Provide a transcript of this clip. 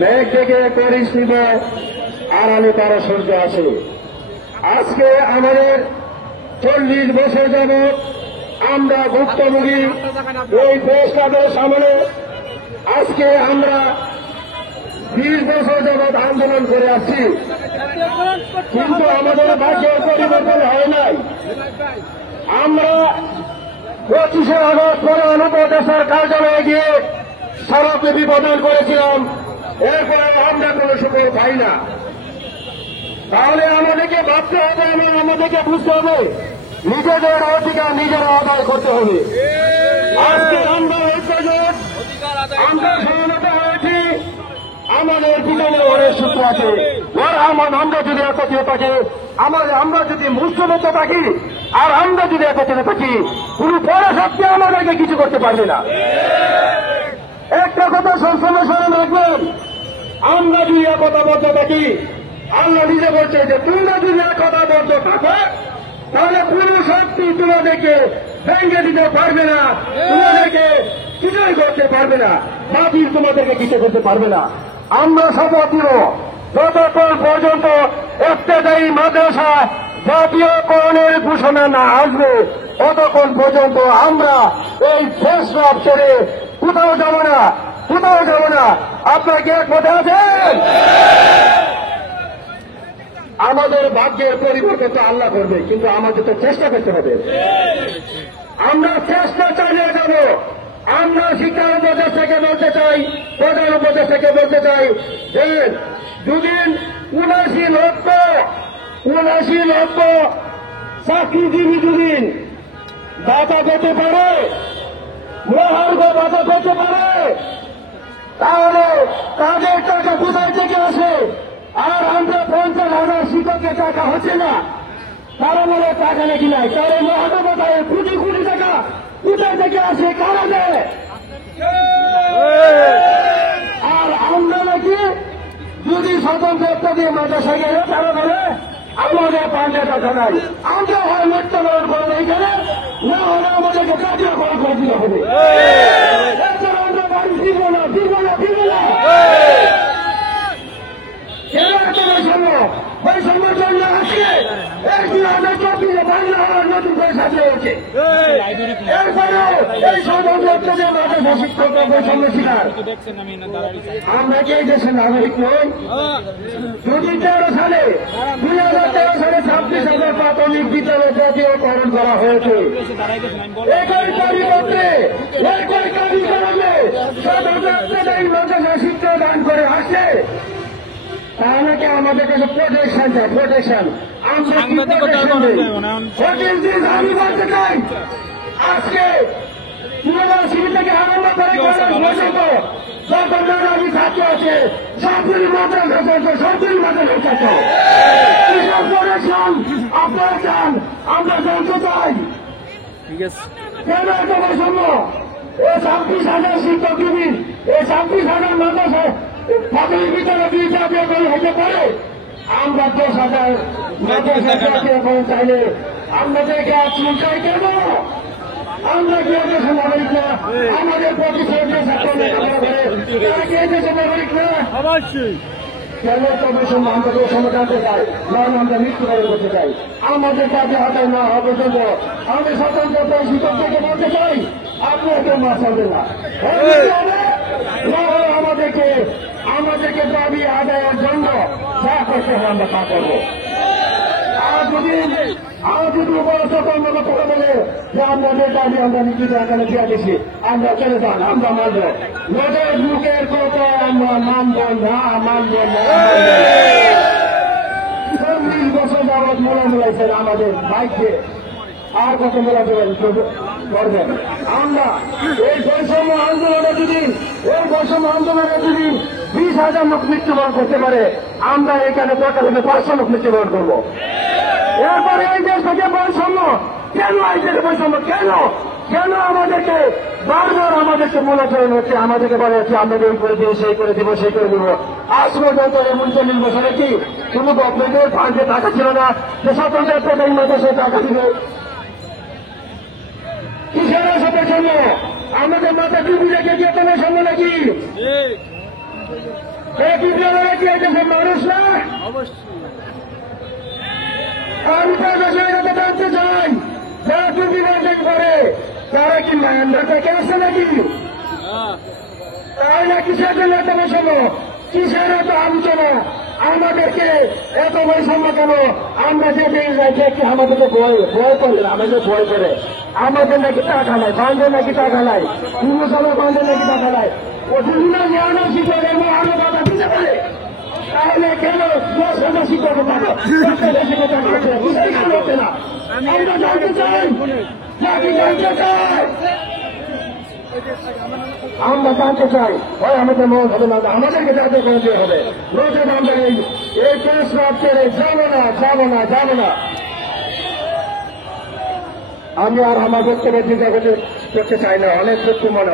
মেঘ থেকে করিস নিব আড়ালে তারা সূর্য আসে। আজকে আমাদের 40 বছর যাবৎ আমরা ভুক্তভোগী এই প্রেস ক্লাবের সামনে। আজকে আমরা 20 বছর যাবৎ আন্দোলন করে আসছি, কিন্তু আমাদের ভাগ্যের পরিবর্তন হয় নাই। আমরা 25শে আগস্ট প্রধান উপদেষ্টার কার্যালয়ে গিয়ে স্মারকলিপি প্রদান করেছিলাম, এরপরে আমরা কোনো সুযোগ পাই না। তাহলে আমাদেরকে ভাবতে হবে, আমাদেরকে বুঝতে হবে নিজেদের অধিকার নিজেরা আদায় করতে হবে। আজকে আমরা ঐক্যজোট আমরা সমানত হয়েছি, আমাদের পিছনে অনেক সূত্র আছে। আমরা যদি একত্রিত থাকি, আমরা যদি মুসলমান থাকি, আর আমরা যদি একত্রিত থাকি, কোন পরে শক্তি আমাদেরকে কিছু করতে পারবে না। একটা কথা সবসময় স্মরণ রাখবেন, আমরা যদি একতাবদ্ধ থাকি, আল্লাহ নিজে বলছে যে তোমরা যদি একতাবদ্ধ থাকো তাহলে কোন শক্তি তোমাদেরকে ভেঙে দিতে পারবে না, তোমাদেরকে কিছুই করতে পারবে না, বাতিল তোমাদেরকে কিছু করতে পারবে না। আমরা শপথ নিব, যতক্ষণ পর্যন্ত ইফতেদায়ী মাদ্রাসা জাতীয়করণের ঘোষণা না আসবে ততক্ষণ পর্যন্ত আমরা এই প্রেস ক্লাব ছেড়ে কোথাও যাব না, কোথাও যাব না। আপনারা কি এক পথে আছেন? আমাদের ভাগ্যের পরিবর্তন তো আল্লাহ করবে, কিন্তু আমাদের তো চেষ্টা করতে হবে। আমরা চেষ্টা চালিয়ে যাব। আমরা শিক্ষা উপদেষ্টাকে বলতে চাই, প্রধান উপদেষ্টাকে বলতে চাই যে দুদিন 79 লক্ষ চাকরিজীবী দুদিন দাতা পেতে পারে, মহার্ঘ দাতা পেতে পারে, তাহলে তাদের টাকা কোথায় থেকে আসে? আর আমরা 50,000 শিক্ষকের টাকা হচ্ছে না, তারা বলে টাকা নাকি নাই, তারা মহানবতায় কোটি কোটি টাকা কোথায় থেকে আসে, কারা দেয়? আর আমরা নাকি যদি স্বতন্ত্র একটা দিয়ে মাদ্রাসা গেলে তারা বলে আমাদের পাঞ্জা টাকা নাই, আমরা হয় মৃত্যুবরণ করবো এইখানে, না হলে আমাদেরকে কার্যকর করে দিতে হবে। আমরা বাড়ি দিব না, দিব না, দিব না। বৈষম্যের জন্য আজকে 2024 বাংলা হওয়ার নতুন করে সাজিয়ে হচ্ছে। এরপরেও এই স্বতন্ত্র মাদ্রাসা শিক্ষকরা বৈষম্য শিকার। আমরা কি এই দেশের নাগরিক নই? 2013 সালে 26,000 প্রাথমিক বিদ্যালয় জাতীয়করণ করা হয়েছে। একই পরিবর্তে একই কার্যক্রমে স্বতন্ত্র মাদ্রাসা শিক্ষা দান করে আসছে, তাহলে কি আমাদের কাছে প্রোটেকশন চাই? প্রোটেকশন আমরা আমি বলতে চাই, আজকে ইউনিভার্সিটি থেকে আরম্ভ করে পর্যন্ত যত মেধাবী ছাত্র আছে সবগুলি মাদ্রাসা ছাত্র, সবগুলি মাদ্রাসা ছাত্র। কিসব প্রোটেকশন আপনারা চান? আমরা জানতে চাই কেন এত বৈষম্য? এই 26,000 শিক্ষক দিবীর, এই 26,000 মাদ্রাসা প্রাথমিক বিদ্যালয় জাতীয়করণ হতে পারে। আমরা 10,000 মাদ্রাসা জাতীয়করণ চাইলে আমাদেরকে আচরণ চাই কেন? আমরা কি দেশের নাগরিক না? আমাদের প্রতিষ্ঠান দেশের নাগরিক না? অবশ্যই কেন কমিশন আমাদের সমাধানতে চাই, না আমরা মৃত্যুবরণ করতে চাই। আমাদের কাজে হাতায় না হওয়া পর্যন্ত আমি স্বতন্ত্র শিক্ষক থেকে বলতে চাই আপনারা কেউ মাছ হবে না। আমাদেরকে দাবি আদায়ের জন্য যা করতে হবে আমরা তা করবো। আর যদি উপরস্থ কর্মকর্তা বলে যে আমাদের দাবি আমরা নিজেদের এখানে দিয়ে দিচ্ছি, আমরা চলে যান, আমরা মানব। নদের মুখের কথা আমরা মানব না, মানব না। 40 বছর যাবৎ মোলাইছেন আমাদের বাইককে, আর কত মোলা করবেন? আমরা এই বৈষম্য আন্দোলনে যদি 20,000 লোক মৃত্যুবরণ করতে পারে, আমরা এখানে 500 লোক মৃত্যুবরণ করবো। এরপরে এই দেশ থেকে বৈষম্য কেন? এই দেশে বৈষম্য কেন? কেন আমাদেরকে বারবার আমাদেরকে মূলাচরণ হচ্ছে, আমাদেরকে বলা হচ্ছে আমরা এই করে দিব, সেই করে দিব, সেই করে দিব। আজ পর্যন্ত এমন 40 বছরে কি কোন গভর্নমেন্টের ফান্ডে টাকা ছিল না যে স্বতন্ত্র প্রধান মতো সে টাকা দিবে? কিসের সাথে জন্য আমাদের মাথা টুপি রেখে দিয়ে তোমার সামনে নাকি এই বিপ্লবীরা কি এদেশের মানুষ না? আমি প্রশাসনের কাছে জানতে চাই, যারা টুপি বন্ধন করে তারা কি মায়ানরা থেকে আসে নাকি? তাই না কিসের জন্য এত বৈষম্য, কিসের এত আলোচনা? আমাদেরকে এত বৈষম্য কেন? আমরা যে দেখি আমাদেরকে ভয় করে, আমাদের ভয় করে, আমাদের নাকি টাকা নাই, বান্ধে নাকি টাকা নাই, হিন্দুসভা বান্ধে নাকি টাকা নাই, প্রতিদিন জ্ঞানের শিক্ষকের আরো টাকা দিতে পারে। তাহলে কেন 10,000 শিক্ষক পাবো? না আমরা জানতে চাই, জাতি জানতে চাই, আমরা জানতে চাই। হয় আমাদের মত হবে না, আমাদেরকে যাতে করতে হবে। রোজে আমরা এই প্রেস রাজ্যের যাবো না, যাবো না, যাবো না। আমি আর আমার বক্তব্য চিন্তা করতে চাই না, অনেক সত্য মনে